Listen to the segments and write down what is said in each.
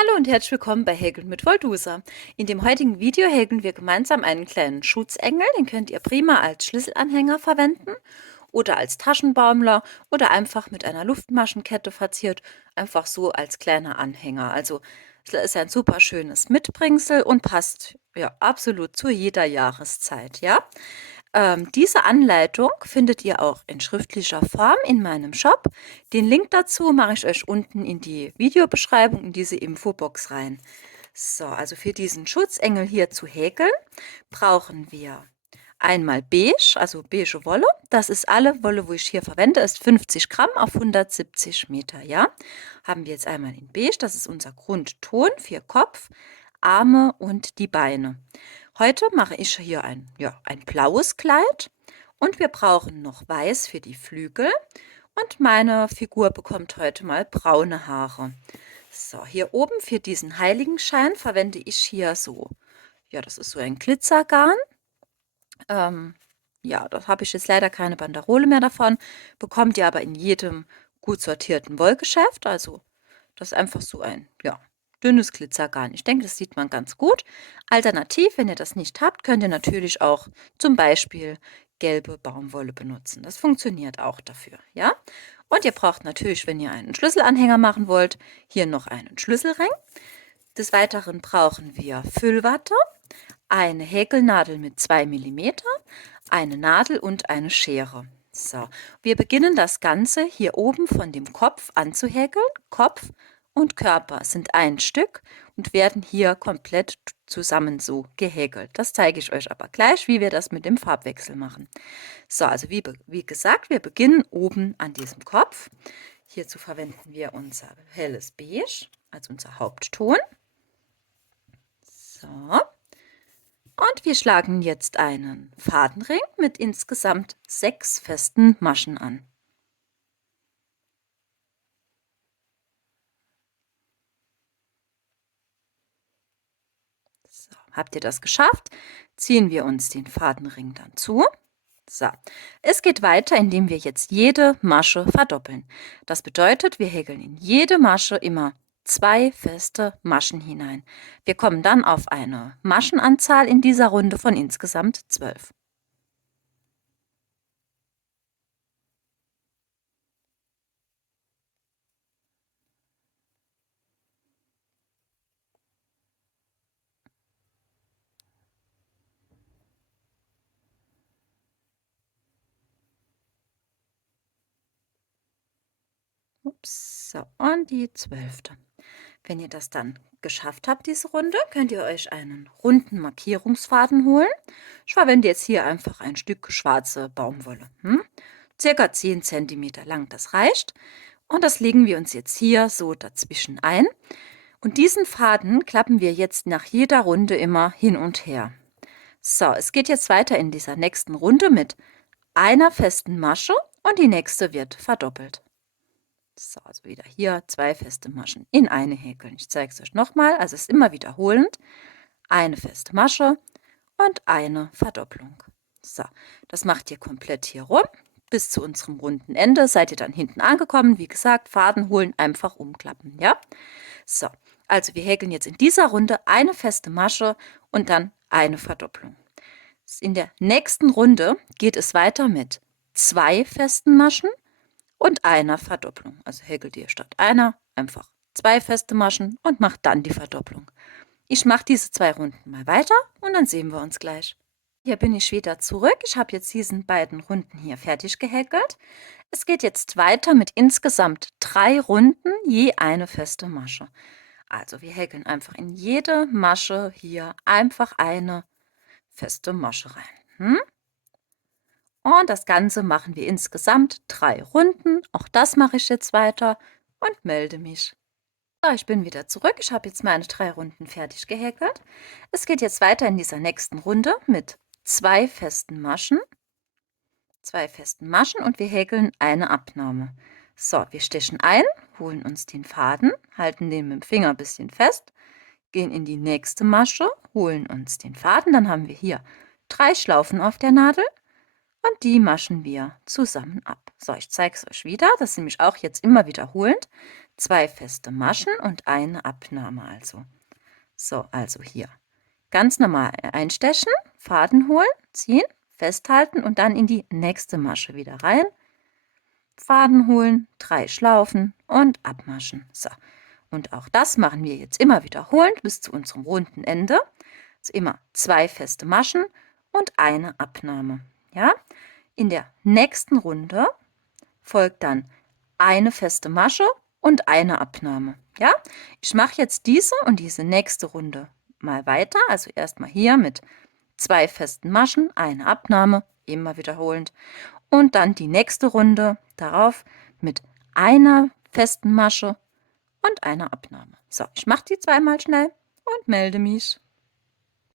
Hallo und herzlich willkommen bei Häkeln mit Voldusa. In dem heutigen Video häkeln wir gemeinsam einen kleinen Schutzengel. Den könnt ihr prima als Schlüsselanhänger verwenden oder als Taschenbaumler oder einfach mit einer Luftmaschenkette verziert, einfach so als kleiner Anhänger. Also es ist ein super schönes Mitbringsel und passt ja absolut zu jeder Jahreszeit, ja. Diese Anleitung findet ihr auch in schriftlicher Form in meinem Shop. Den Link dazu mache ich euch unten in die Videobeschreibung, in diese Infobox rein. So, also für diesen Schutzengel hier zu häkeln, brauchen wir einmal beige, also beige Wolle. Das ist alle Wolle, wo ich hier verwende, ist 50 Gramm auf 170 Meter, ja. Haben wir jetzt einmal in beige, das ist unser Grundton für Kopf, Arme und die Beine. Heute mache ich hier ein blaues Kleid und wir brauchen noch weiß für die Flügel und meine Figur bekommt heute mal braune Haare. So, hier oben für diesen Heiligenschein verwende ich hier so, ja, das ist so ein Glitzergarn. Ja, da habe ich jetzt leider keine Banderole mehr davon, bekommt ihr aber in jedem gut sortierten Wollgeschäft. Also das ist einfach so ein, ja, dünnes Glitzergarn. Ich denke, das sieht man ganz gut. Alternativ, wenn ihr das nicht habt, könnt ihr natürlich auch zum Beispiel gelbe Baumwolle benutzen. Das funktioniert auch dafür, ja. Und ihr braucht natürlich, wenn ihr einen Schlüsselanhänger machen wollt, hier noch einen Schlüsselring. Des Weiteren brauchen wir Füllwatte, eine Häkelnadel mit 2 Millimeter, eine Nadel und eine Schere. So, wir beginnen das Ganze hier oben von dem Kopf anzuhäkeln. Kopf und Körper sind ein Stück und werden hier komplett zusammen so gehäkelt. Das zeige ich euch aber gleich, wie wir das mit dem Farbwechsel machen. So, also wie gesagt, wir beginnen oben an diesem Kopf. Hierzu verwenden wir unser helles Beige, also unser Hauptton. So. Und wir schlagen jetzt einen Fadenring mit insgesamt 6 festen Maschen an. So, habt ihr das geschafft? Ziehen wir uns den Fadenring dann zu. So, es geht weiter, indem wir jetzt jede Masche verdoppeln. Das bedeutet, wir häkeln in jede Masche immer 2 feste Maschen hinein. Wir kommen dann auf eine Maschenanzahl in dieser Runde von insgesamt 12. Ups, so, und die 12. Wenn ihr das dann geschafft habt, diese Runde, könnt ihr euch einen runden Markierungsfaden holen. Ich verwende jetzt hier einfach ein Stück schwarze Baumwolle. Circa 10 cm lang, das reicht. Und das legen wir uns jetzt hier so dazwischen ein. Und diesen Faden klappen wir jetzt nach jeder Runde immer hin und her. So, es geht jetzt weiter in dieser nächsten Runde mit einer festen Masche und die nächste wird verdoppelt. So, also wieder hier 2 feste Maschen in eine häkeln. Ich zeige es euch nochmal, also es ist immer wiederholend. Eine feste Masche und eine Verdopplung. So, das macht ihr komplett hier rum. Bis zu unserem runden Ende seid ihr dann hinten angekommen. Wie gesagt, Faden holen, einfach umklappen, ja? So, also wir häkeln jetzt in dieser Runde eine feste Masche und dann eine Verdopplung. In der nächsten Runde geht es weiter mit 2 festen Maschen und einer Verdopplung. Also häkelt ihr statt einer einfach 2 feste Maschen und macht dann die Verdopplung. Ich mache diese 2 Runden mal weiter und dann sehen wir uns gleich. Hier bin ich wieder zurück. Ich habe jetzt diesen beiden Runden hier fertig gehäkelt. Es geht jetzt weiter mit insgesamt 3 Runden, je eine feste Masche. Also wir häkeln einfach in jede Masche hier einfach eine feste Masche rein. Und das Ganze machen wir insgesamt 3 Runden. Auch das mache ich jetzt weiter und melde mich. So, ich bin wieder zurück. Ich habe jetzt meine 3 Runden fertig gehäkelt. Es geht jetzt weiter in dieser nächsten Runde mit 2 festen Maschen. 2 festen Maschen und wir häkeln eine Abnahme. So, wir stechen ein, holen uns den Faden, halten den mit dem Finger ein bisschen fest, gehen in die nächste Masche, holen uns den Faden. Dann haben wir hier 3 Schlaufen auf der Nadel. Und die maschen wir zusammen ab. So, ich zeige es euch wieder. Das ist nämlich auch jetzt immer wiederholend. 2 feste Maschen und eine Abnahme also. So, also hier ganz normal einstechen, Faden holen, ziehen, festhalten und dann in die nächste Masche wieder rein. Faden holen, 3 Schlaufen und abmaschen. So, und auch das machen wir jetzt immer wiederholend bis zu unserem runden Ende. Also immer 2 feste Maschen und eine Abnahme. Ja? In der nächsten Runde folgt dann eine feste Masche und eine Abnahme. Ja? Ich mache jetzt diese und diese nächste Runde mal weiter. Also erstmal hier mit 2 festen Maschen, eine Abnahme, immer wiederholend. Und dann die nächste Runde darauf mit einer festen Masche und einer Abnahme. So, ich mache die zweimal schnell und melde mich.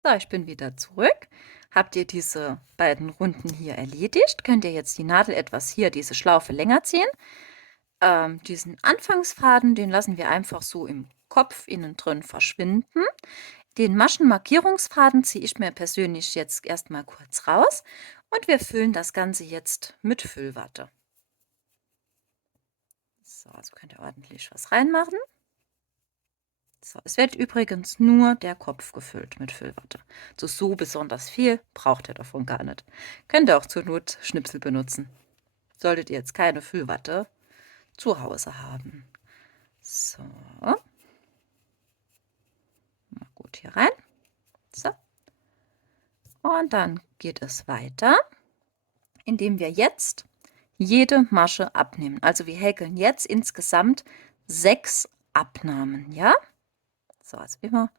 So, ich bin wieder zurück. Habt ihr diese beiden Runden hier erledigt, könnt ihr jetzt die Nadel etwas hier, diese Schlaufe länger ziehen. Diesen Anfangsfaden, den lassen wir einfach so im Kopf innen drin verschwinden. Den Maschenmarkierungsfaden ziehe ich mir persönlich jetzt erstmal kurz raus und wir füllen das Ganze jetzt mit Füllwatte. So, also könnt ihr ordentlich was reinmachen. So, es wird übrigens nur der Kopf gefüllt mit Füllwatte. So besonders viel braucht ihr davon gar nicht. Könnt ihr auch zur Not Schnipsel benutzen. Solltet ihr jetzt keine Füllwatte zu Hause haben. So. Mal gut hier rein. So. Und dann geht es weiter, indem wir jetzt jede Masche abnehmen. Also wir häkeln jetzt insgesamt 6 Abnahmen, ja? So, also immer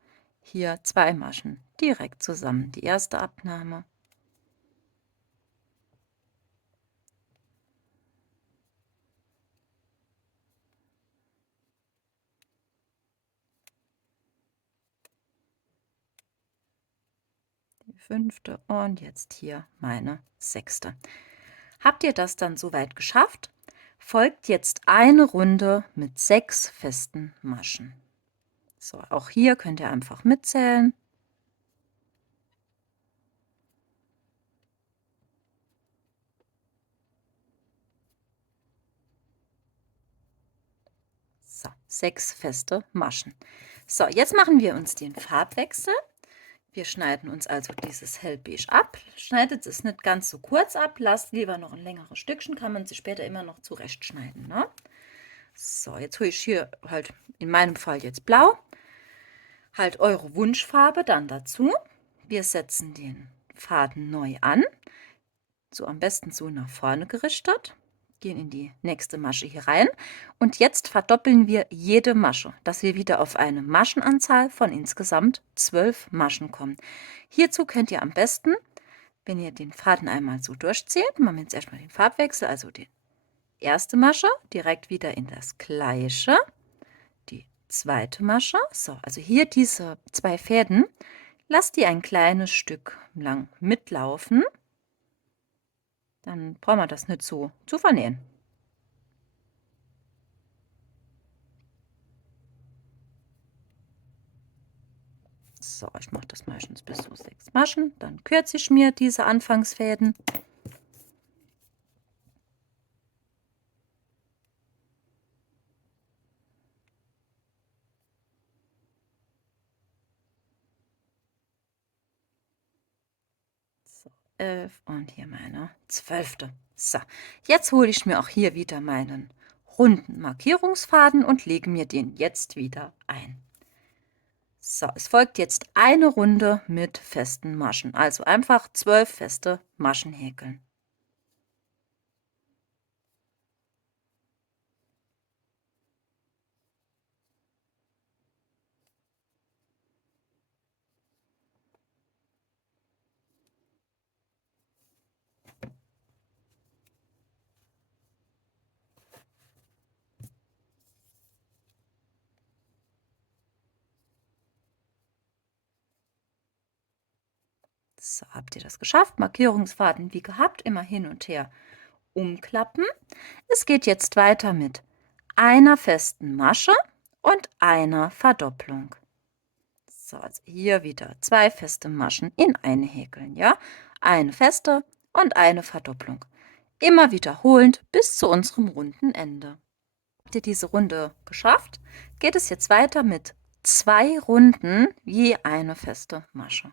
hier 2 Maschen direkt zusammen. Die erste Abnahme. Die 5. und jetzt hier meine 6. Habt ihr das dann soweit geschafft? Folgt jetzt eine Runde mit 6 festen Maschen. So, auch hier könnt ihr einfach mitzählen. So, 6 feste Maschen. So, jetzt machen wir uns den Farbwechsel. Wir schneiden uns also dieses Hellbeige ab. Schneidet es nicht ganz so kurz ab, lasst lieber noch ein längeres Stückchen, kann man sich später immer noch zurechtschneiden. Ne? So, jetzt hole ich hier halt in meinem Fall jetzt blau. Halt eure Wunschfarbe dann dazu. Wir setzen den Faden neu an. So am besten so nach vorne gerichtet. Gehen in die nächste Masche hier rein. Und jetzt verdoppeln wir jede Masche, dass wir wieder auf eine Maschenanzahl von insgesamt 12 Maschen kommen. Hierzu könnt ihr am besten, wenn ihr den Faden einmal so durchzieht, machen wir jetzt erstmal den Farbwechsel, also die erste Masche direkt wieder in das gleiche, die zweite Masche. So, also hier diese 2 Fäden, lasst die ein kleines Stück lang mitlaufen. Dann brauchen wir das nicht so zu vernähen. So, ich mache das meistens bis zu 6 Maschen. Dann kürze ich mir diese Anfangsfäden. So, 11 und hier meine 12. So, jetzt hole ich mir auch hier wieder meinen runden Markierungsfaden und lege mir den jetzt wieder ein. So, es folgt jetzt eine Runde mit festen Maschen. Also einfach 12 feste Maschen häkeln. So, habt ihr das geschafft? Markierungsfaden wie gehabt, immer hin und her umklappen. Es geht jetzt weiter mit einer festen Masche und einer Verdopplung. So, also hier wieder 2 feste Maschen in eine häkeln, ja? Eine feste und eine Verdopplung. Immer wiederholend bis zu unserem runden Ende. Habt ihr diese Runde geschafft, geht es jetzt weiter mit 2 Runden je eine feste Masche.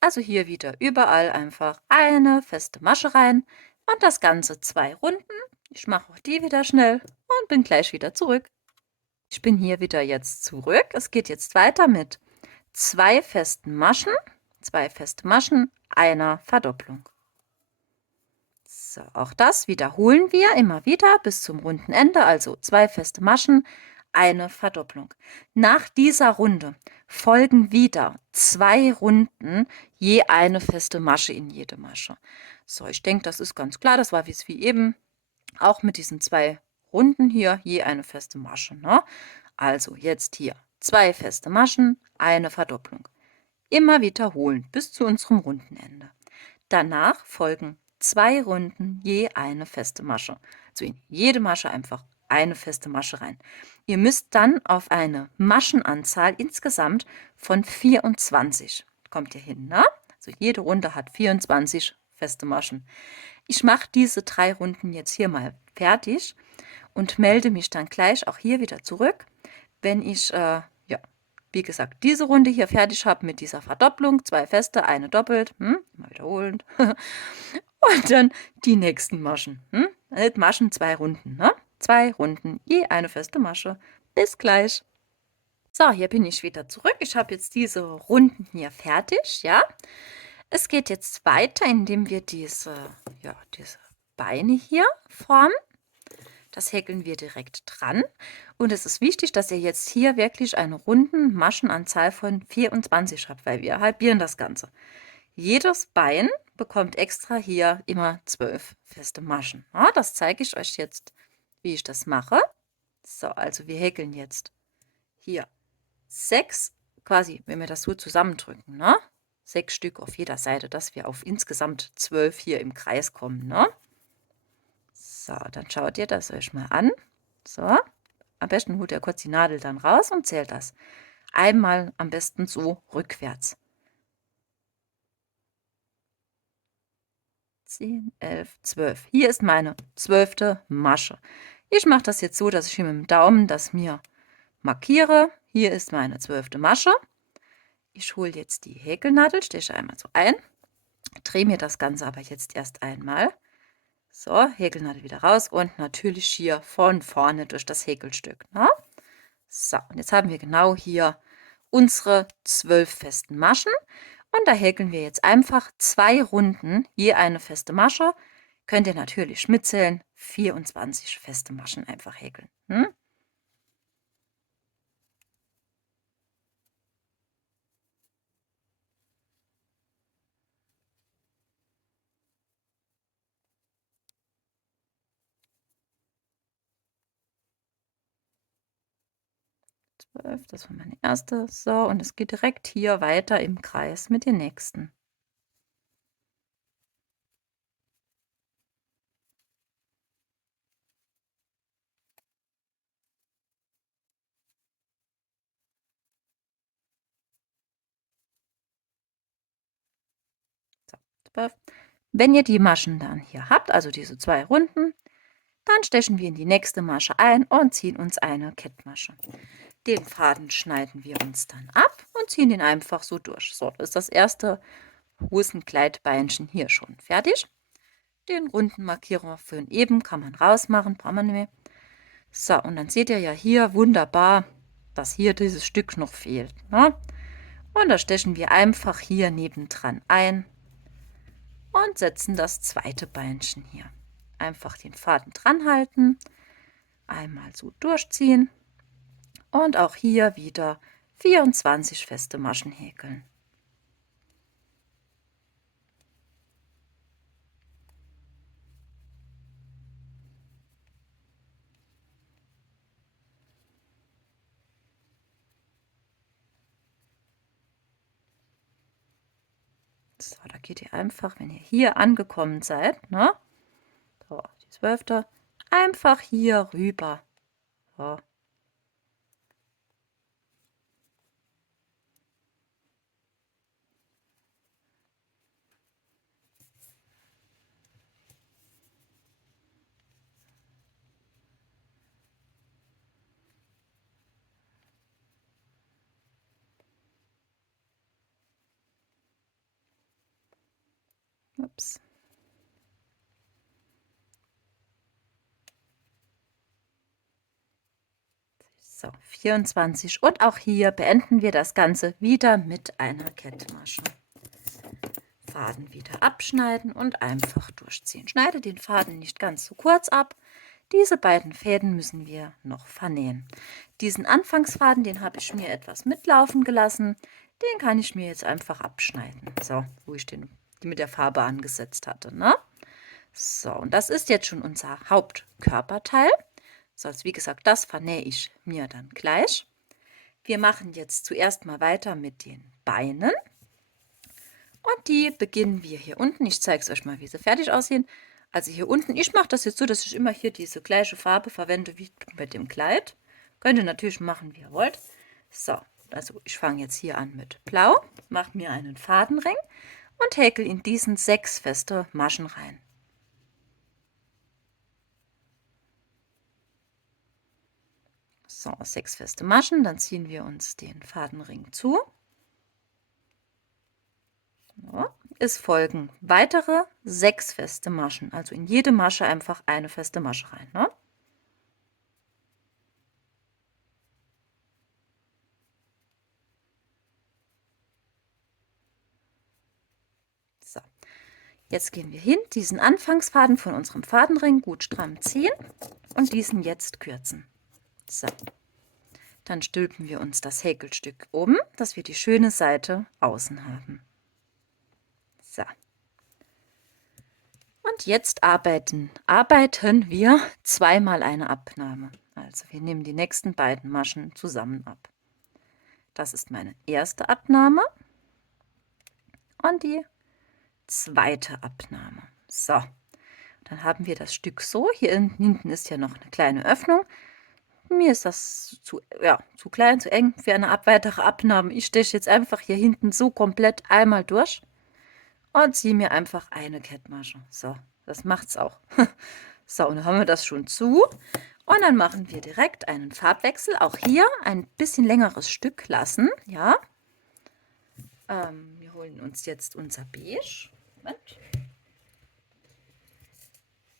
Also hier wieder überall einfach eine feste Masche rein und das Ganze 2 Runden. Ich mache auch die wieder schnell und bin gleich wieder zurück. Ich bin hier wieder jetzt zurück. Es geht jetzt weiter mit 2 festen Maschen, 2 feste Maschen, einer Verdopplung. So, auch das wiederholen wir immer wieder bis zum runden Ende, also 2 feste Maschen, eine Verdopplung. Nach dieser Runde folgen wieder 2 Runden, je eine feste Masche in jede Masche. So, ich denke, das ist ganz klar, das war wie eben, auch mit diesen 2 Runden hier, je eine feste Masche. Ne? Also jetzt hier 2 feste Maschen, eine Verdopplung. Immer wiederholen bis zu unserem Rundenende. Danach folgen 2 Runden je eine feste Masche. Also in jede Masche einfach eine feste Masche rein. Ihr müsst dann auf eine Maschenanzahl insgesamt von 24. Kommt ihr hin, ne? Also jede Runde hat 24 feste Maschen. Ich mache diese 3 Runden jetzt hier mal fertig und melde mich dann gleich auch hier wieder zurück, wenn ich, ja, wie gesagt, diese Runde hier fertig habe mit dieser Verdopplung, 2 feste, eine doppelt, immer wiederholend. Und dann die nächsten Maschen. Nicht Maschen, 2 Runden, ne? 2 Runden, je eine feste Masche. Bis gleich. So, hier bin ich wieder zurück. Ich habe jetzt diese Runden hier fertig, ja. Es geht jetzt weiter, indem wir diese Beine hier formen. Das häkeln wir direkt dran. Und es ist wichtig, dass ihr jetzt hier wirklich eine runden Maschenanzahl von 24 habt, weil wir halbieren das Ganze. Jedes Bein bekommt extra hier immer 12 feste Maschen. Ja, das zeige ich euch jetzt, wie ich das mache. So, also wir häkeln jetzt hier 6, quasi, wenn wir das so zusammendrücken, ne? 6 Stück auf jeder Seite, dass wir auf insgesamt 12 hier im Kreis kommen, ne? So, dann schaut ihr das euch mal an. So, am besten holt ihr kurz die Nadel dann raus und zählt das. Einmal am besten so rückwärts. 10, 11, 12. Hier ist meine 12. Masche. Ich mache das jetzt so, dass ich hier mit dem Daumen das mir markiere. Hier ist meine 12. Masche. Ich hole jetzt die Häkelnadel, steche einmal so ein, drehe mir das Ganze aber jetzt erst einmal. So, Häkelnadel wieder raus und natürlich hier von vorne durch das Häkelstück. Ne? So, und jetzt haben wir genau hier unsere 12 festen Maschen. Und da häkeln wir jetzt einfach 2 Runden, je eine feste Masche. Könnt ihr natürlich mitzählen, 24 feste Maschen einfach häkeln. 12, das war meine erste. So, und es geht direkt hier weiter im Kreis mit den nächsten. So, 12. Wenn ihr die Maschen dann hier habt, also diese 2 Runden, dann stechen wir in die nächste Masche ein und ziehen uns eine Kettmasche. Den Faden schneiden wir uns dann ab und ziehen den einfach so durch. So, das ist das erste Hosenkleidbeinchen hier schon fertig. Den runden Markierer für eben kann man rausmachen, braucht man nicht mehr. So, und dann seht ihr ja hier wunderbar, dass hier dieses Stück noch fehlt. Ne? Und da stechen wir einfach hier nebendran ein und setzen das zweite Beinchen hier. Einfach den Faden dran halten, einmal so durchziehen und auch hier wieder 24 feste Maschen häkeln. So, da geht ihr einfach, wenn ihr hier angekommen seid, ne? So, die 12. Einfach hier rüber. So. Ups. So, 24. Und auch hier beenden wir das Ganze wieder mit einer Kettmasche. Faden wieder abschneiden und einfach durchziehen. Schneide den Faden nicht ganz so kurz ab. Diese beiden Fäden müssen wir noch vernähen. Diesen Anfangsfaden, den habe ich mir etwas mitlaufen gelassen. Den kann ich mir jetzt einfach abschneiden. So, wo ich den mit der Farbe angesetzt hatte. Ne? So, und das ist jetzt schon unser Hauptkörperteil. So, also wie gesagt, das vernähe ich mir dann gleich. Wir machen jetzt zuerst mal weiter mit den Beinen. Und die beginnen wir hier unten. Ich zeige es euch mal, wie sie fertig aussehen. Also hier unten, ich mache das jetzt so, dass ich immer hier diese gleiche Farbe verwende wie mit dem Kleid. Könnt ihr natürlich machen, wie ihr wollt. So, also ich fange jetzt hier an mit Blau, mache mir einen Fadenring und häkel in diesen 6 feste Maschen rein. So, 6 feste Maschen, dann ziehen wir uns den Fadenring zu. So. Es folgen weitere 6 feste Maschen, also in jede Masche einfach eine feste Masche rein. Ne? So. Jetzt gehen wir hin, diesen Anfangsfaden von unserem Fadenring gut stramm ziehen und diesen jetzt kürzen. So. Dann stülpen wir uns das Häkelstück oben, dass wir die schöne Seite außen haben. So. Und jetzt arbeiten wir zweimal eine Abnahme. Also wir nehmen die nächsten beiden Maschen zusammen ab. Das ist meine erste Abnahme und die zweite Abnahme. So, dann haben wir das Stück so. Hier hinten ist ja noch eine kleine Öffnung. Mir ist das zu klein, zu eng für eine weitere Abnahme. Ich steche jetzt einfach hier hinten so komplett einmal durch und ziehe mir einfach eine Kettmasche. So, das macht's auch. So, und dann haben wir das schon zu. Und dann machen wir direkt einen Farbwechsel. Auch hier ein bisschen längeres Stück lassen. Ja. Wir holen uns jetzt unser Beige. Moment.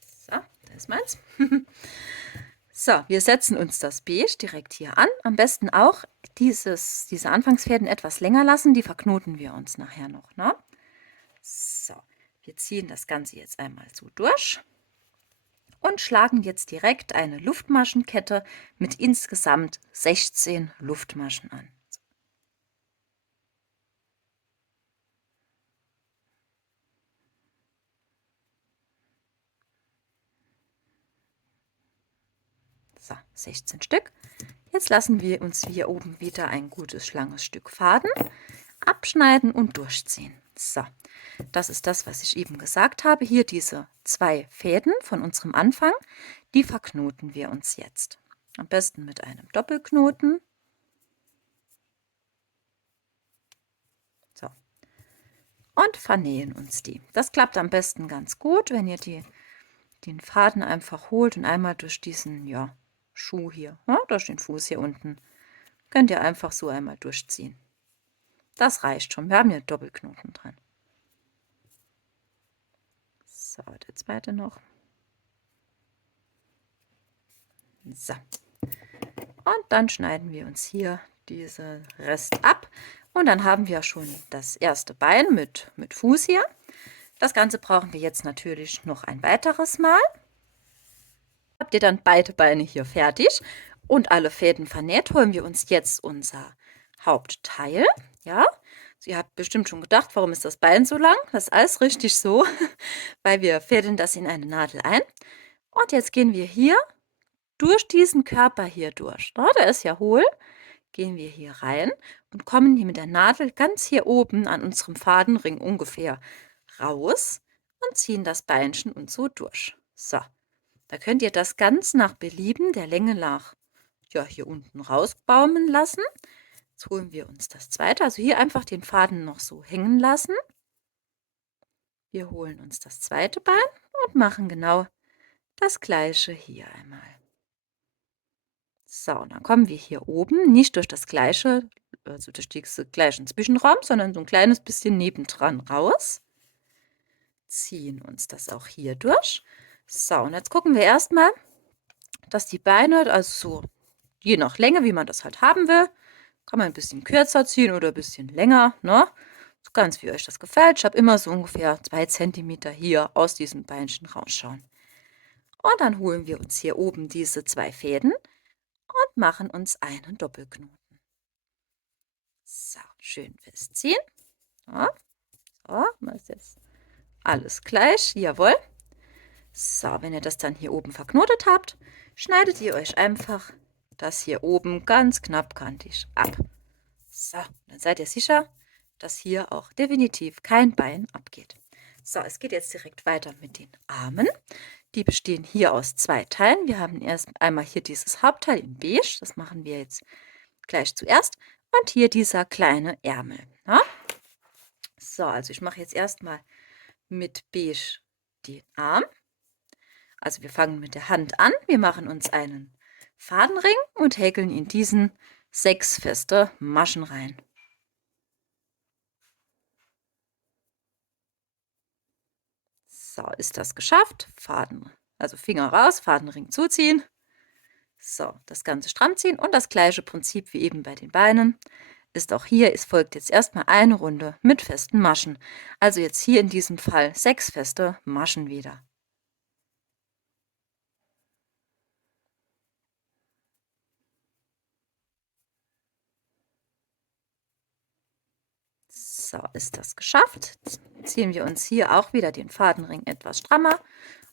So, da ist meins. So, wir setzen uns das Beige direkt hier an. Am besten auch diese Anfangsfäden etwas länger lassen. Die verknoten wir uns nachher noch. Ne? So, wir ziehen das Ganze jetzt einmal so durch und schlagen jetzt direkt eine Luftmaschenkette mit insgesamt 16 Luftmaschen an. So, 16 Stück. Jetzt lassen wir uns hier oben wieder ein gutes, langes Stück Faden abschneiden und durchziehen. So, das ist das, was ich eben gesagt habe. Hier diese 2 Fäden von unserem Anfang, die verknoten wir uns jetzt. Am besten mit einem Doppelknoten. So. Und vernähen uns die. Das klappt am besten ganz gut, wenn ihr den Faden einfach holt und einmal durch diesen Schuh hier, durch den Fuß hier unten, könnt ihr einfach so einmal durchziehen. Das reicht schon. Wir haben ja Doppelknoten dran. So, der zweite noch. So. Und dann schneiden wir uns hier diesen Rest ab. Und dann haben wir schon das erste Bein mit Fuß hier. Das Ganze brauchen wir jetzt natürlich noch ein weiteres Mal. Habt ihr dann beide Beine hier fertig und alle Fäden vernäht, holen wir uns jetzt unser Hauptteil. Ja, also ihr habt bestimmt schon gedacht, warum ist das Bein so lang? Das ist alles richtig so, weil wir fädeln das in eine Nadel ein. Und jetzt gehen wir hier durch diesen Körper hier durch. Der ist ja hohl. Gehen wir hier rein und kommen hier mit der Nadel ganz hier oben an unserem Fadenring ungefähr raus und ziehen das Beinchen und so durch. So, da könnt ihr das ganz nach Belieben der Länge nach hier unten rausbaumeln lassen. Jetzt holen wir uns das zweite, also hier einfach den Faden noch so hängen lassen. Wir holen uns das zweite Bein und machen genau das gleiche hier einmal. So, und dann kommen wir hier oben nicht durch das gleiche, also durch diesen gleichen Zwischenraum, sondern so ein kleines bisschen nebendran raus. ziehen uns das auch hier durch. So, und jetzt gucken wir erstmal, dass die Beine, also so je nach Länge, wie man das halt haben will, kann man ein bisschen kürzer ziehen oder ein bisschen länger, ne? So ganz wie euch das gefällt. Ich habe immer so ungefähr 2 Zentimeter hier aus diesem Beinchen rausschauen. Und dann holen wir uns hier oben diese 2 Fäden und machen uns einen Doppelknoten. So, schön festziehen. Ja, so, das ist jetzt alles gleich. Jawohl. So, wenn ihr das dann hier oben verknotet habt, schneidet ihr euch einfach das hier oben ganz knapp kantig ab. So, dann seid ihr sicher, dass hier auch definitiv kein Bein abgeht. So, es geht jetzt direkt weiter mit den Armen. Die bestehen hier aus 2 Teilen. Wir haben erst einmal hier dieses Hauptteil in beige. Das machen wir jetzt gleich zuerst. Und hier dieser kleine Ärmel. Ja? So, also ich mache jetzt erstmal mit beige den Arm. Also wir fangen mit der Hand an. Wir machen uns einen Fadenring und häkeln in diesen 6 feste Maschen rein. So, ist das geschafft. Also Finger raus, Fadenring zuziehen. So, das Ganze stramm ziehen und das gleiche Prinzip wie eben bei den Beinen ist auch hier. Es folgt jetzt erstmal eine Runde mit festen Maschen. Also jetzt hier in diesem Fall 6 feste Maschen wieder. So, ist das geschafft. Ziehen wir uns hier auch wieder den Fadenring etwas strammer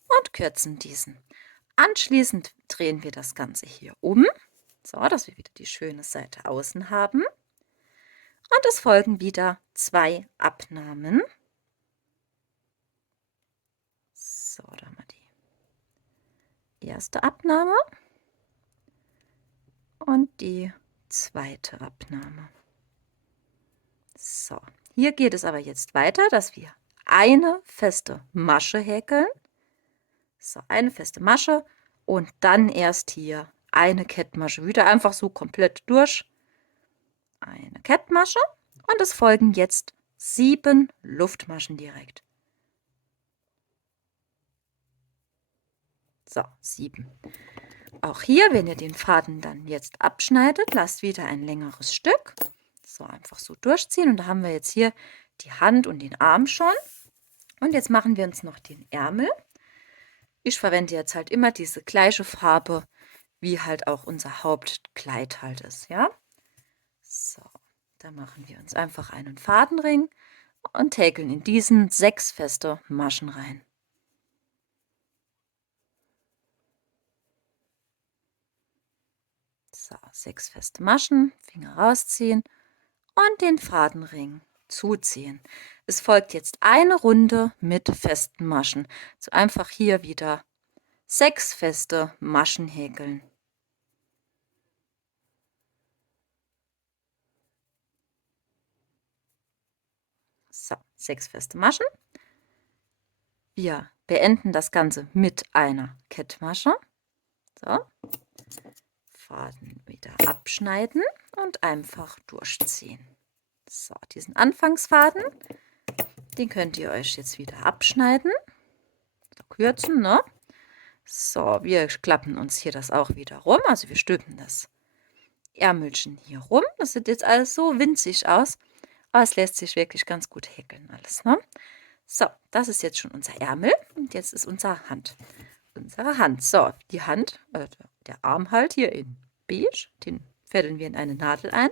und kürzen diesen. Anschließend drehen wir das Ganze hier um, so dass wir wieder die schöne Seite außen haben. Und es folgen wieder 2 Abnahmen. So, da haben wir die erste Abnahme und die zweite Abnahme. So, hier geht es aber jetzt weiter, dass wir eine feste Masche häkeln. So, eine feste Masche und dann erst hier eine Kettmasche. Wieder einfach so komplett durch. Eine Kettmasche und es folgen jetzt 7 Luftmaschen direkt. So, 7. Auch hier, wenn ihr den Faden dann jetzt abschneidet, lasst wieder ein längeres Stück. So, einfach so durchziehen und da haben wir jetzt hier die Hand und den Arm schon. Und jetzt machen wir uns noch den Ärmel. Ich verwende jetzt halt immer diese gleiche Farbe, wie halt auch unser Hauptkleid halt ist, ja. So, da machen wir uns einfach einen Fadenring und häkeln in diesen 6 feste Maschen rein. So, 6 feste Maschen, Finger rausziehen und den Fadenring zuziehen. Es folgt jetzt eine Runde mit festen Maschen. So einfach hier wieder 6 feste Maschen häkeln. So, 6 feste Maschen. Wir beenden das Ganze mit einer Kettmasche. So, Faden wieder abschneiden und einfach durchziehen. So, diesen Anfangsfaden, den könnt ihr euch jetzt wieder abschneiden, so kürzen, ne? So, wir klappen uns hier das auch wieder rum, also wir stülpen das Ärmelchen hier rum. Das sieht jetzt alles so winzig aus, aber es lässt sich wirklich ganz gut häkeln alles, ne? So, das ist jetzt schon unser Ärmel und jetzt ist unsere Hand. So, die Hand, der Arm halt hier in beige, den fädeln wir in eine Nadel ein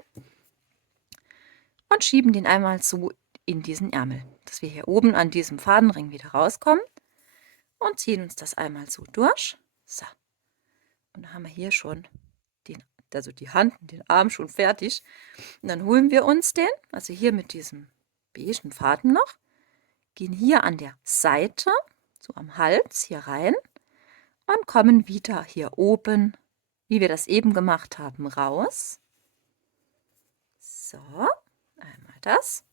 und schieben den einmal so in diesen Ärmel, dass wir hier oben an diesem Fadenring wieder rauskommen und ziehen uns das einmal so durch. So, und dann haben wir hier schon also die Hand und den Arm schon fertig. Und dann holen wir uns den, also hier mit diesem beigen Faden noch, gehen hier an der Seite, so am Hals hier rein und kommen wieder hier oben, wie wir das eben gemacht haben, raus. So, einmal das.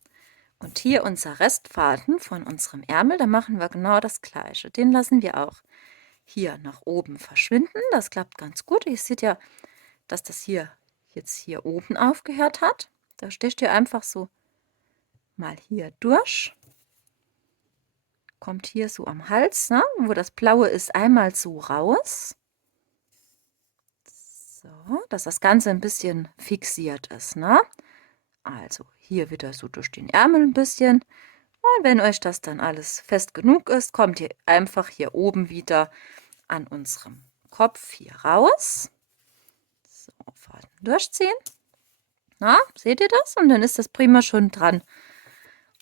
Und hier unser Restfaden von unserem Ärmel, da machen wir genau das Gleiche. Den lassen wir auch hier nach oben verschwinden. Das klappt ganz gut. Ihr seht ja, dass das hier jetzt hier oben aufgehört hat. Da stecht ihr einfach so mal hier durch kommt hier so am Hals, ne, wo das Blaue ist, einmal so raus. So, dass das Ganze ein bisschen fixiert ist, ne? Also hier wieder so durch den Ärmel ein bisschen. Und wenn euch das dann alles fest genug ist, kommt ihr einfach hier oben wieder an unserem Kopf hier raus. So, Faden durchziehen. Na, seht ihr das? Und dann ist das prima schon dran.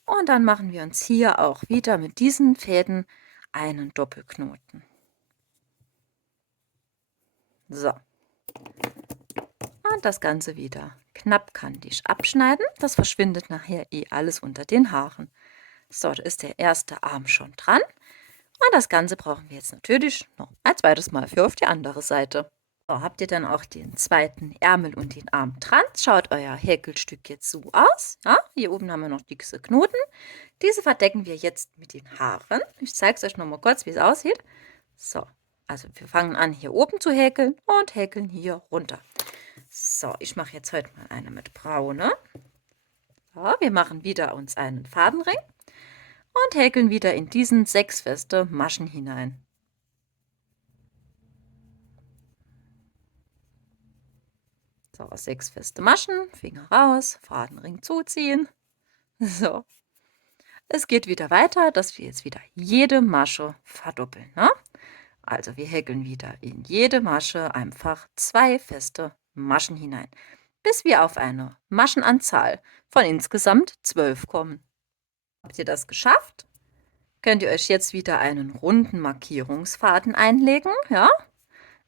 Und dann machen wir uns hier auch wieder mit diesen Fäden einen Doppelknoten. So. Und das Ganze wieder knappkantig abschneiden. Das verschwindet nachher eh alles unter den Haaren. So, da ist der erste Arm schon dran. Und das Ganze brauchen wir jetzt natürlich noch ein zweites Mal für auf die andere Seite. So, habt ihr dann auch den zweiten Ärmel und den Arm dran? Schaut euer Häkelstück jetzt so aus. Ja, hier oben haben wir noch diese Knoten. Diese verdecken wir jetzt mit den Haaren. Ich zeige es euch noch mal kurz, wie es aussieht. So, also wir fangen an, hier oben zu häkeln und häkeln hier runter. So, ich mache jetzt heute mal eine mit Braune. So, wir machen wieder uns einen Fadenring und häkeln wieder in diesen 6 feste Maschen hinein. So, 6 feste Maschen, Finger raus, Fadenring zuziehen. So, es geht wieder weiter, dass wir jetzt wieder jede Masche verdoppeln. Ne? Also wir häkeln wieder in jede Masche einfach 2 feste Maschen hinein, bis wir auf eine Maschenanzahl von insgesamt 12 kommen. Habt ihr das geschafft? Könnt ihr euch jetzt wieder einen runden Markierungsfaden einlegen, ja?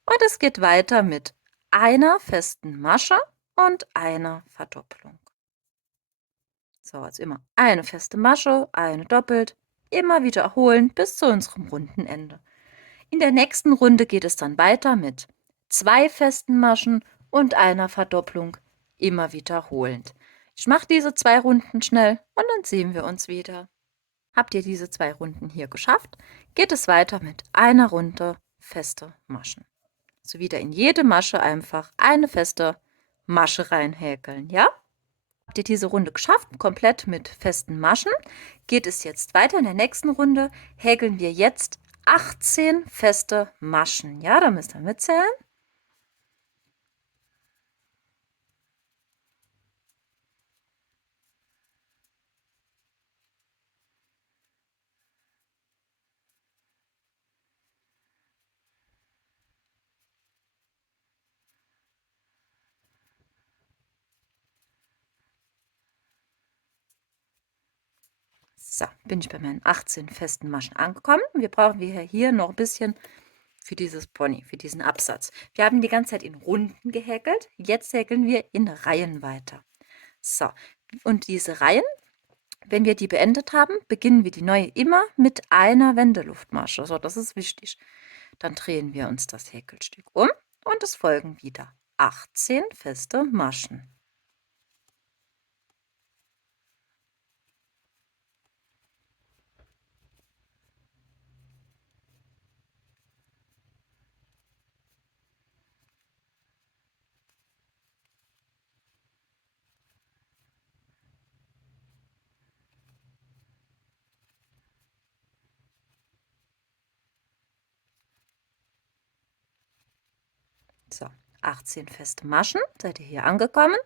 Und es geht weiter mit einer festen Masche und einer Verdoppelung. So, also immer eine feste Masche, eine doppelt, immer wiederholen bis zu unserem runden Ende. In der nächsten Runde geht es dann weiter mit 2 festen Maschen und einer Verdopplung, immer wiederholend. Ich mache diese 2 Runden schnell und dann sehen wir uns wieder. Habt ihr diese 2 Runden hier geschafft, geht es weiter mit einer Runde feste Maschen. So wieder in jede Masche einfach eine feste Masche reinhäkeln, ja? Habt ihr diese Runde geschafft, komplett mit festen Maschen, geht es jetzt weiter. In der nächsten Runde häkeln wir jetzt 18 feste Maschen. Ja, da müsst ihr mitzählen. So, bin ich bei meinen 18 festen Maschen angekommen. Wir brauchen hier noch ein bisschen für dieses Pony, für diesen Absatz. Wir haben die ganze Zeit in Runden gehäkelt. Jetzt häkeln wir in Reihen weiter. So, und diese Reihen, wenn wir die beendet haben, beginnen wir die neue immer mit einer Wendeluftmasche. So, das ist wichtig. Dann drehen wir uns das Häkelstück um und es folgen wieder 18 feste Maschen. So, 18 feste Maschen, seid ihr hier angekommen.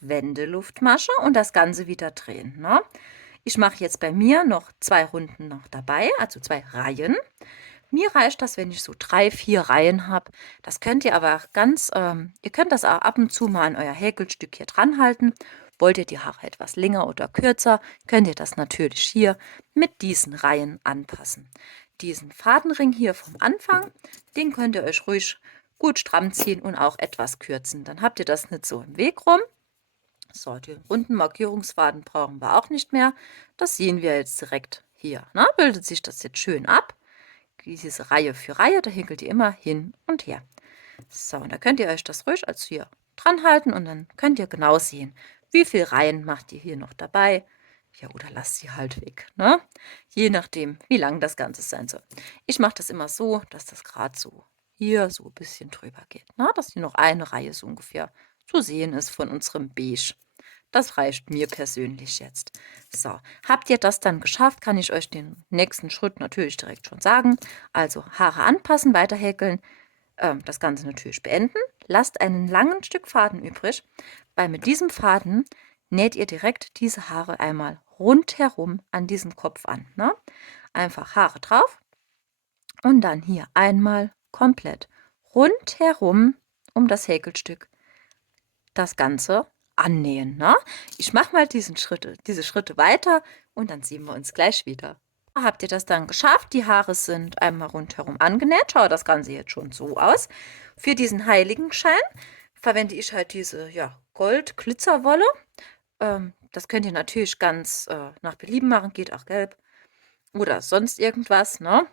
Wendeluftmasche und das Ganze wieder drehen. Ne? Ich mache jetzt bei mir noch 2 Runden noch dabei, also 2 Reihen. Mir reicht das, wenn ich so 3, 4 Reihen habe. Das könnt ihr aber ihr könnt das auch ab und zu mal an euer Häkelstück hier dran halten. Wollt ihr die Haare etwas länger oder kürzer, könnt ihr das natürlich hier mit diesen Reihen anpassen. Diesen Fadenring hier vom Anfang, den könnt ihr euch ruhig gut stramm ziehen und auch etwas kürzen. Dann habt ihr das nicht so im Weg rum. So, den runden Markierungsfaden brauchen wir auch nicht mehr. Das sehen wir jetzt direkt hier. Ne? Bildet sich das jetzt schön ab. Diese Reihe für Reihe, da hinkelt ihr immer hin und her. So, und da könnt ihr euch das ruhig als hier dran halten und dann könnt ihr genau sehen, wie viele Reihen macht ihr hier noch dabei. Ja, oder lasst sie halt weg, ne? Je nachdem, wie lang das Ganze sein soll. Ich mache das immer so, dass das gerade so hier so ein bisschen drüber geht, ne? Dass hier noch eine Reihe so ungefähr zu sehen ist von unserem Beige. Das reicht mir persönlich jetzt. So, habt ihr das dann geschafft, kann ich euch den nächsten Schritt natürlich direkt schon sagen. Also Haare anpassen, weiter häkeln, das Ganze natürlich beenden. Lasst einen langen Stück Faden übrig, weil mit diesem Faden näht ihr direkt diese Haare einmal rundherum an diesen Kopf an. Ne? Einfach Haare drauf und dann hier einmal komplett rundherum um das Häkelstück das Ganze annähen. Ne? Ich mache mal diese Schritte weiter und dann sehen wir uns gleich wieder. Habt ihr das dann geschafft? Die Haare sind einmal rundherum angenäht. Schaut das Ganze jetzt schon so aus. Für diesen Heiligenschein verwende ich halt diese Gold-Glitzerwolle. Das könnt ihr natürlich ganz nach Belieben machen, geht auch gelb oder sonst irgendwas. Ne?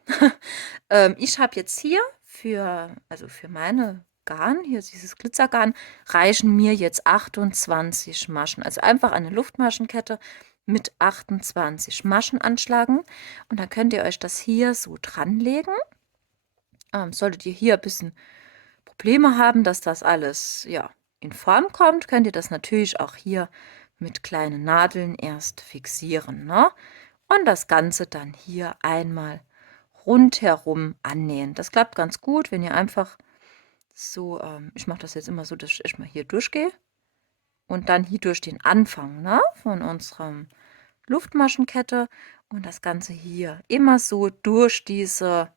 Ich habe jetzt hier für meine Garn, hier dieses Glitzergarn, reichen mir jetzt 28 Maschen. Also einfach eine Luftmaschenkette mit 28 Maschen anschlagen. Und dann könnt ihr euch das hier so dranlegen. Solltet ihr hier ein bisschen Probleme haben, dass das alles ja, in Form kommt, könnt ihr das natürlich auch hier mit kleinen Nadeln erst fixieren. Ne? Und das Ganze dann hier einmal rundherum annähen. Das klappt ganz gut, wenn ihr einfach so, ich mache das jetzt immer so, dass ich erstmal hier durchgehe und dann hier durch den Anfang, ne, von unserem Luftmaschenkette und das Ganze hier immer so durch diese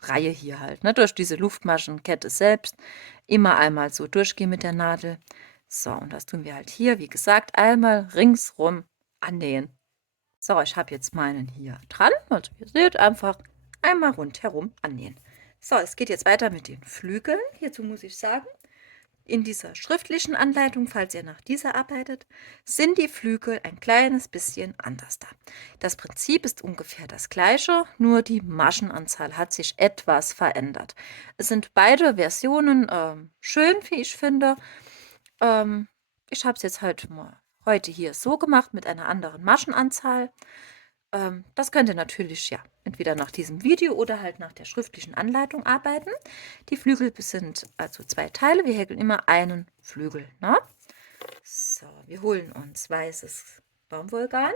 Reihe hier halt, ne, durch diese Luftmaschenkette selbst immer einmal so durchgehen mit der Nadel. So, und das tun wir halt hier, wie gesagt, einmal ringsrum annähen. So, ich habe jetzt meinen hier dran. Also ihr seht, einfach einmal rundherum annähen. So, es geht jetzt weiter mit den Flügeln. Hierzu muss ich sagen, in dieser schriftlichen Anleitung, falls ihr nach dieser arbeitet, sind die Flügel ein kleines bisschen anders da. Das Prinzip ist ungefähr das gleiche, nur die Maschenanzahl hat sich etwas verändert. Es sind beide Versionen schön, wie ich finde. Ich habe es jetzt halt mal heute hier so gemacht mit einer anderen Maschenanzahl. Das könnt ihr natürlich ja entweder nach diesem Video oder halt nach der schriftlichen Anleitung arbeiten. Die Flügel sind also 2 Teile. Wir häkeln immer einen Flügel. Ne? So, wir holen uns weißes Baumwollgarn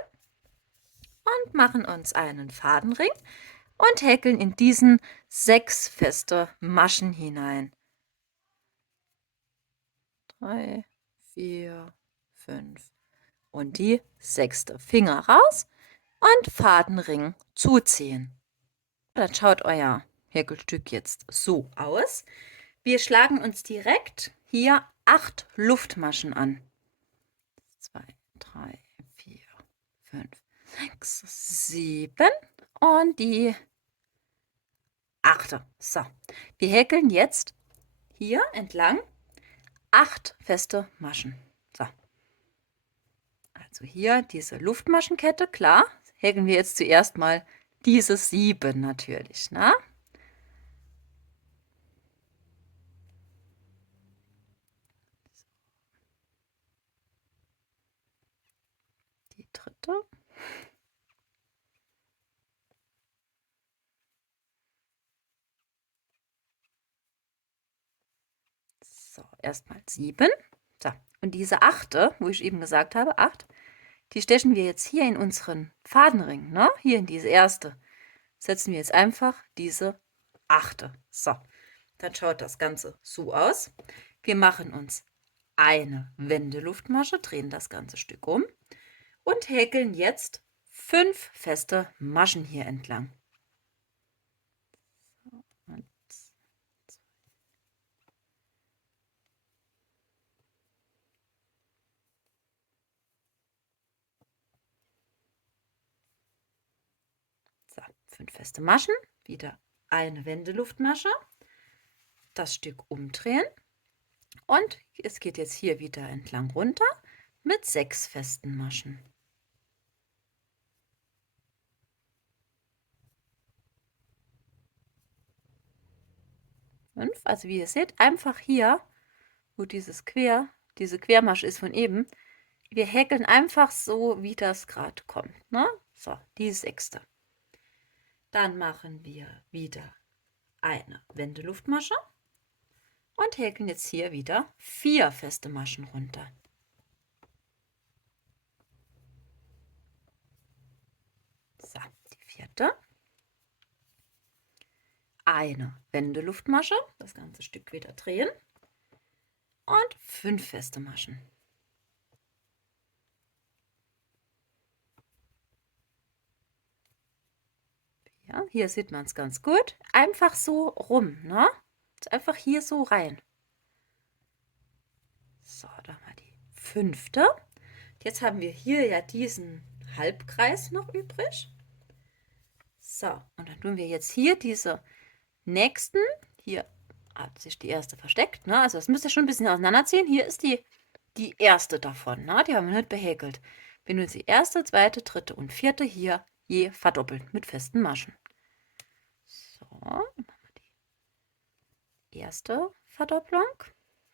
und machen uns einen Fadenring und häkeln in diesen 6 feste Maschen hinein. 3, 4, 5 und die 6. Finger raus und Fadenring zuziehen. Dann schaut euer Häkelstück jetzt so aus. Wir schlagen uns direkt hier 8 Luftmaschen an. 2, 3, 4, 5, 6, 7 und die 8. So, wir häkeln jetzt hier entlang 8 feste Maschen. So. Also hier diese Luftmaschenkette, klar, häkeln wir jetzt zuerst mal diese 7 natürlich, ne? Die 3. So, erstmal 7. So, und diese 8., wo ich eben gesagt habe, 8, die stechen wir jetzt hier in unseren Fadenring, ne? Hier in diese erste. Setzen wir jetzt einfach diese 8. So, dann schaut das Ganze so aus. Wir machen uns eine Wendeluftmasche, drehen das ganze Stück um und häkeln jetzt 5 feste Maschen hier entlang. So, 5 feste Maschen, wieder eine Wendeluftmasche, das Stück umdrehen und es geht jetzt hier wieder entlang runter mit 6 festen Maschen. 5, also wie ihr seht, einfach hier, wo diese Quermasche ist von eben, wir häkeln einfach so, wie das gerade kommt. Ne? So, die 6. Dann machen wir wieder eine Wendeluftmasche und häkeln jetzt hier wieder 4 feste Maschen runter. So, die vierte. Eine Wendeluftmasche, das ganze Stück wieder drehen und 5 feste Maschen. Ja, hier sieht man es ganz gut. Einfach so rum, ne? Einfach hier so rein. So, da mal die 5. Jetzt haben wir hier ja diesen Halbkreis noch übrig. So, und dann tun wir jetzt hier diese nächsten. Hier hat sich die erste versteckt, ne? Also das müsst ihr schon ein bisschen auseinanderziehen. Hier ist die erste davon, ne? Die haben wir nicht behäkelt. Wir nutzen die erste, zweite, dritte und vierte hier je verdoppelt mit festen Maschen. So, dann machen wir die erste Verdopplung,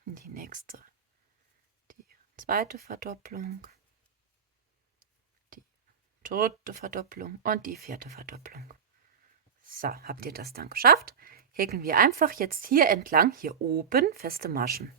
die nächste, die zweite Verdopplung, die dritte Verdopplung und die vierte Verdopplung. So, habt ihr das dann geschafft? Häkeln wir einfach jetzt hier entlang, hier oben, feste Maschen.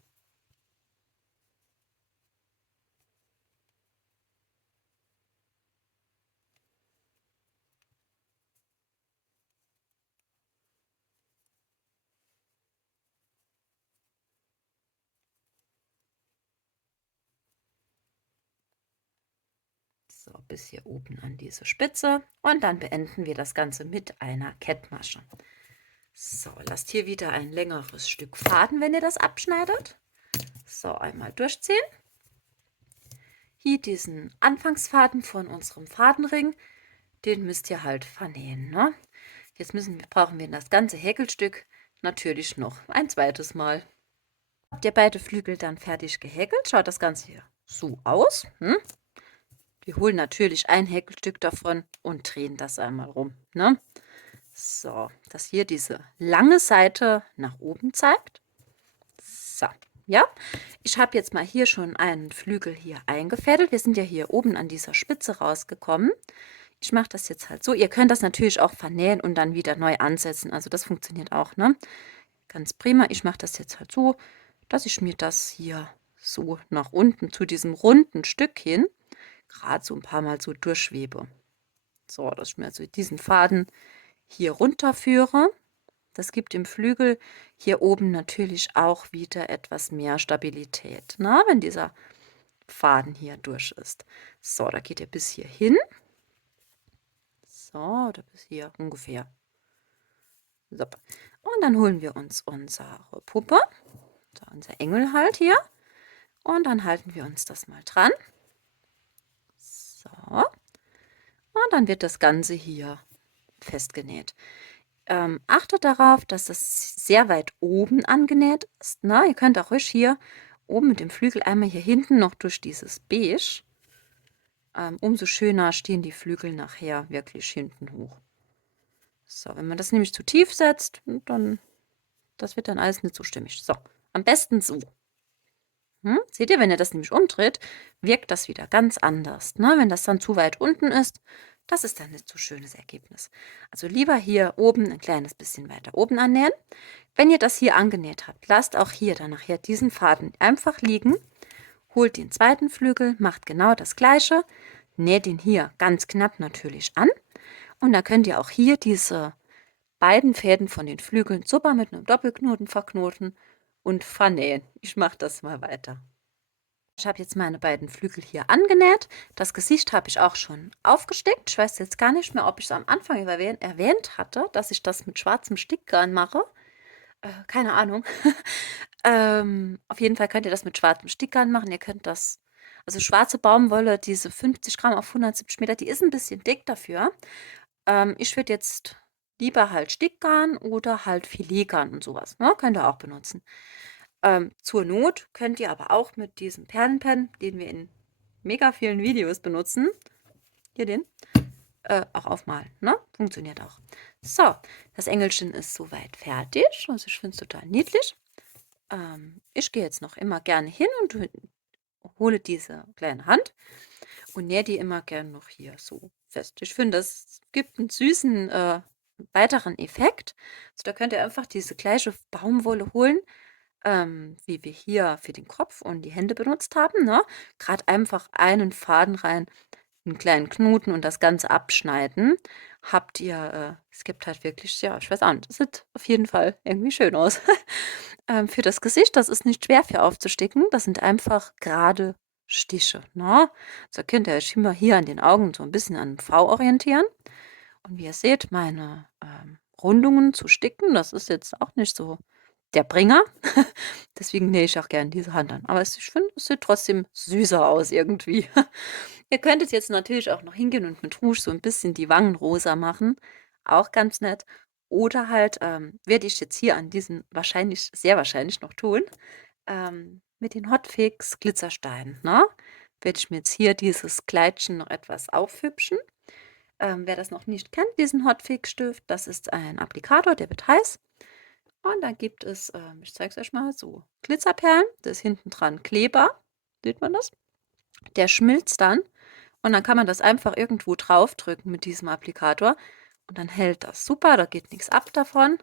So, bis hier oben an diese Spitze und dann beenden wir das Ganze mit einer Kettmasche. So, lasst hier wieder ein längeres Stück Faden, wenn ihr das abschneidet. So, einmal durchziehen. Hier diesen Anfangsfaden von unserem Fadenring, den müsst ihr halt vernähen, ne? Jetzt brauchen wir das ganze Häkelstück natürlich noch ein zweites Mal. Habt ihr beide Flügel dann fertig gehäkelt, schaut das Ganze hier so aus. Wir holen natürlich ein Häkelstück davon und drehen das einmal rum, ne? So, dass hier diese lange Seite nach oben zeigt. So, ja. Ich habe jetzt mal hier schon einen Flügel hier eingefädelt. Wir sind ja hier oben an dieser Spitze rausgekommen. Ich mache das jetzt halt so. Ihr könnt das natürlich auch vernähen und dann wieder neu ansetzen. Also das funktioniert auch, ne? Ganz prima. Ich mache das jetzt halt so, dass ich mir das hier so nach unten zu diesem runden Stück hin gerade so ein paar Mal so durchschwebe. So, dass ich mir also diesen Faden hier runterführe. Das gibt dem Flügel hier oben natürlich auch wieder etwas mehr Stabilität, ne, wenn dieser Faden hier durch ist. So, da geht er bis hier hin. So, oder bis hier ungefähr. So. Und dann holen wir uns unsere Puppe, so unser Engel halt hier. Und dann halten wir uns das mal dran. So. Und dann wird das Ganze hier festgenäht. Achtet darauf, dass das sehr weit oben angenäht ist. Na, ihr könnt auch ruhig hier oben mit dem Flügel einmal hier hinten noch durch dieses Beige. Umso schöner stehen die Flügel nachher wirklich hinten hoch. So, wenn man das nämlich zu tief setzt, dann das wird dann alles nicht so stimmig. So, am besten so. Seht ihr, wenn ihr das nämlich umdreht, wirkt das wieder ganz anders. Ne? Wenn das dann zu weit unten ist, das ist dann nicht so schönes Ergebnis. Also lieber hier oben ein kleines bisschen weiter oben annähen. Wenn ihr das hier angenäht habt, lasst auch hier dann nachher diesen Faden einfach liegen. Holt den zweiten Flügel, macht genau das gleiche. Näht ihn hier ganz knapp natürlich an. Und dann könnt ihr auch hier diese beiden Fäden von den Flügeln super mit einem Doppelknoten verknoten und vernähen. Ich mache das mal weiter. Ich habe jetzt meine beiden Flügel hier angenäht. Das Gesicht habe ich auch schon aufgesteckt. Ich weiß jetzt gar nicht mehr, ob ich es am Anfang erwähnt hatte, dass ich das mit schwarzem Stickgarn mache. Keine Ahnung. Auf jeden Fall könnt ihr das mit schwarzem Stickgarn machen. Ihr könnt das, also schwarze Baumwolle, diese 50 Gramm auf 170 Meter, die ist ein bisschen dick dafür. Ich würde jetzt lieber halt Stickgarn oder halt Filetgarn und sowas. Ne? Könnt ihr auch benutzen. Zur Not könnt ihr aber auch mit diesem Perlenpen, den wir in mega vielen Videos benutzen, hier den, auch aufmalen. Ne? Funktioniert auch. So, das Engelchen ist soweit fertig. Also ich finde es total niedlich. Ich gehe jetzt noch immer gerne hin und hole diese kleine Hand und nähe die immer gerne noch hier so fest. Ich finde, das gibt einen süßen weiteren Effekt. Also da könnt ihr einfach diese gleiche Baumwolle holen, wie wir hier für den Kopf und die Hände benutzt haben. Ne? Gerade einfach einen Faden rein. einen kleinen Knoten und das Ganze abschneiden, habt ihr, es gibt halt wirklich, ja, ich weiß auch nicht, das sieht auf jeden Fall irgendwie schön aus. Für das Gesicht, das ist nicht schwer für aufzusticken. Das sind einfach gerade Stiche, ne? So könnt ihr euch immer hier an den Augen so ein bisschen an V orientieren. Und wie ihr seht, meine Rundungen zu sticken, das ist jetzt auch nicht so der Bringer. Deswegen nähe ich auch gerne diese Hand an. Aber ich finde, es sieht trotzdem süßer aus irgendwie. Ihr könntet jetzt natürlich auch noch hingehen und mit Rouge so ein bisschen die Wangen rosa machen. Auch ganz nett. Oder halt, werde ich jetzt hier an diesen wahrscheinlich, sehr wahrscheinlich noch tun, mit den Hotfix Glitzersteinen, ne? Werde ich mir jetzt hier dieses Kleidchen noch etwas aufhübschen. Wer das noch nicht kennt, diesen Hotfix-Stift, das ist ein Applikator, der wird heiß. Und dann gibt es, ich zeige es euch mal, so Glitzerperlen. Da ist hinten dran Kleber. Sieht man das? Der schmilzt dann. Und dann kann man das einfach irgendwo draufdrücken mit diesem Applikator. Und dann hält das super, da geht nichts ab davon.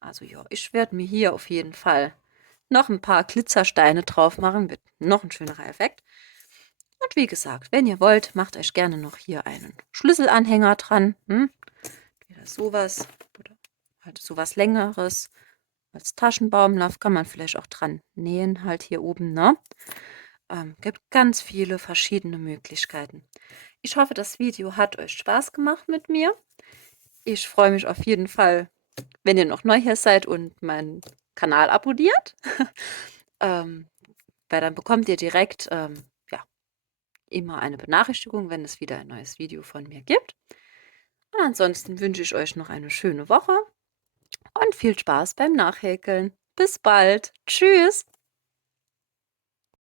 Also ja, ich werde mir hier auf jeden Fall noch ein paar Glitzersteine drauf machen. Wird noch ein schönerer Effekt. Und wie gesagt, wenn ihr wollt, macht euch gerne noch hier einen Schlüsselanhänger dran. Wieder sowas oder halt sowas Längeres. Als Taschenbaumlauf kann man vielleicht auch dran nähen, halt hier oben, ne? Gibt ganz viele verschiedene Möglichkeiten. Ich hoffe, das Video hat euch Spaß gemacht mit mir. Ich freue mich auf jeden Fall, wenn ihr noch neu hier seid und meinen Kanal abonniert. ähm, Weil dann bekommt ihr direkt ja, immer eine Benachrichtigung, wenn es wieder ein neues Video von mir gibt. Und ansonsten wünsche ich euch noch eine schöne Woche und viel Spaß beim Nachhäkeln. Bis bald. Tschüss.